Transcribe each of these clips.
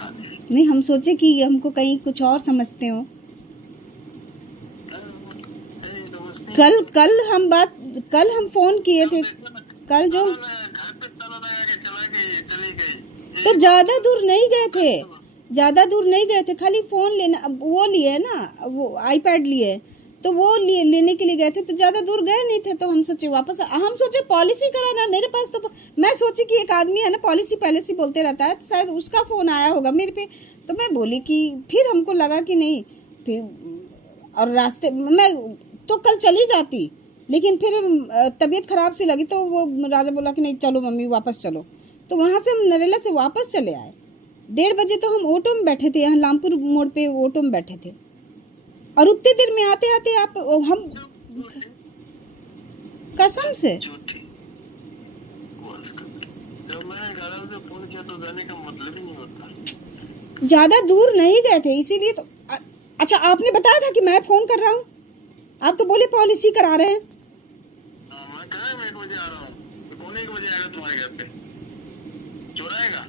पता नहीं। नहीं, हम सोचे कि हमको कहीं कुछ और समझते हो। कल हम फोन किए थे, कल जो घर पे ताला लगा के चली गई। तो ज्यादा दूर नहीं गए थे, ज्यादा दूर नहीं गए थे, खाली फोन लेना, वो लिए ना, वो आईपैड लिए, तो वो लेने के लिए गए थे, तो ज्यादा दूर गए नहीं थे। तो हम सोचे वापस, हम सोचे पॉलिसी कराना मेरे पास, तो मैं सोची कि एक आदमी है ना पॉलिसी पॉलिसी बोलते रहता है, शायद उसका फोन आया होगा मेरे पे, तो मैं बोली कि फिर हमको लगा कि नहीं, फिर और रास्ते मैं तो कल चली जाती, लेकिन फिर तबीयत खराब सी लगी, तो वो राजा बोला कि नहीं चलो मम्मी वापस चलो, तो वहाँ से हम नरेला से वापस चले आए। 1:30 बजे तो हम ऑटो में बैठे थे, यहाँ लामपुर मोड़ पे ऑटो में बैठे थे, और उतनी देर में आते आते आप हम कसम से जब मैंने 11 बजे फोन किया तो जाने का मतलब ही नहीं होता। ज्यादा दूर नहीं गए थे, इसीलिए तो अच्छा आपने बताया था कि मैं फोन कर रहा हूँ, आप तो बोले पॉलिसी करा रहे हैं। मैं कहा मैं 1 बजे आ रहा हूँ, तो कौन 1 बजे आएगा तुम्हारे घर पे? चोर आएगा?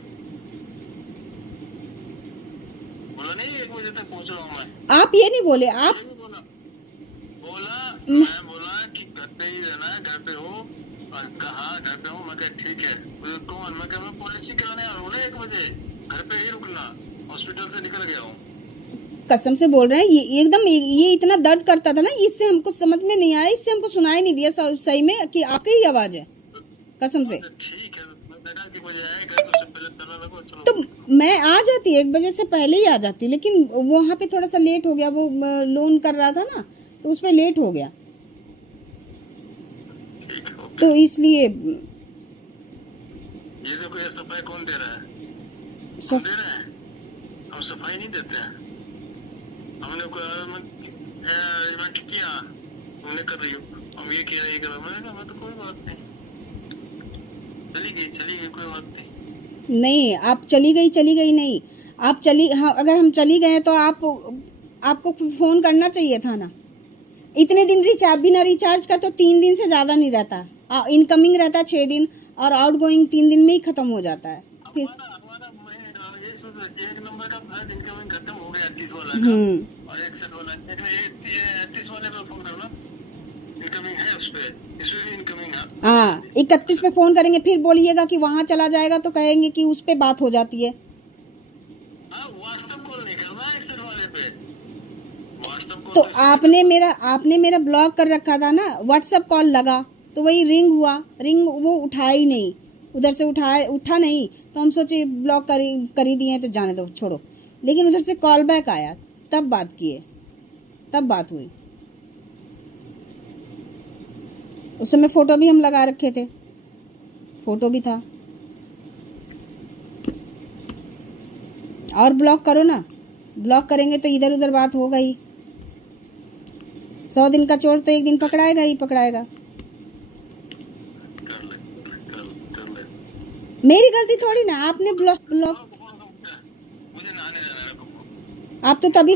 बोला नहीं 1 बजे तक पहुँच रहा हूँ मैं। आप ये नहीं बोले, आप बोला मैं बोला कि घर पे ही रहना है, घर पे हो, और कहा घर पे हूँ, मैं कहा ठीक है। कौन? मैं कहा मैं पॉलिसी कराने आ रहा हूँ ना 1 बजे, घर पे ही रुकना, हॉस्पिटल से निकल गया हूँ। कसम से बोल रहे हैं, ये एकदम ये इतना दर्द करता था ना, इससे हमको समझ में नहीं आया, इससे हमको सुनाई नहीं दिया सही में कि आपकी ही आवाज है, कसम से। ठीक है, तो मैं आ जाती 1 बजे से पहले ही आ जाती, लेकिन वहाँ पे थोड़ा सा लेट हो गया, वो लोन कर रहा था ना, तो उसमें लेट हो गया, तो इसलिए। ये देखो ये सफाई कौन दे रहा है? दे रहा है? हम सफाई नहीं देते हैं, हमने इवेंट किया, हमने कर रही हो, हम ये किया, ये कर, मैंने कहा तो कोई बात नहीं, चली गई कोई बात नहीं। आप चली गई नहीं, आप चली, हाँ अगर हम चली गए तो आपको फोन करना चाहिए था ना। इतने दिन बिना रिचार्ज का तो 3 दिन से ज्यादा नहीं रहता, इनकमिंग रहता है 6 दिन, और आउटगोइंग 3 दिन में ही खत्म हो जाता है। फिर एक नंबर का इनकमिंग खत्म हो गया 30 वाला का, और 61 वाला, 31 वाले पे फोन करना, इनकमिंग है उस पे, इसमें भी इनकमिंग है। हाँ 31 पे फोन करेंगे, फिर बोलिएगा कि वहाँ चला जाएगा, तो कहेंगे कि उस पे बात हो जाती है। व्हाट्सएप कॉल नहीं करना 61 वाले पे, व्हाट्सएप तो आपने मेरा ब्लॉक कर रखा था ना, व्हाट्सएप कॉल लगा तो वही रिंग हुआ, वो उठाया ही नहीं, उधर से उठा नहीं, तो हम सोचे ब्लॉक कर ही दिए तो जाने दो, छोड़ो, लेकिन उधर से कॉल बैक आया, तब बात किए, तब बात हुई। उस समय फोटो भी हम लगा रखे थे, फोटो भी था। और ब्लॉक करो ना, ब्लॉक करेंगे तो इधर उधर बात होगा ही, 100 दिन का चोर तो एक दिन पकड़ाएगा ही पकड़ाएगा। मेरी गलती थोड़ी ना, आपने ब्लॉक आप तो तभी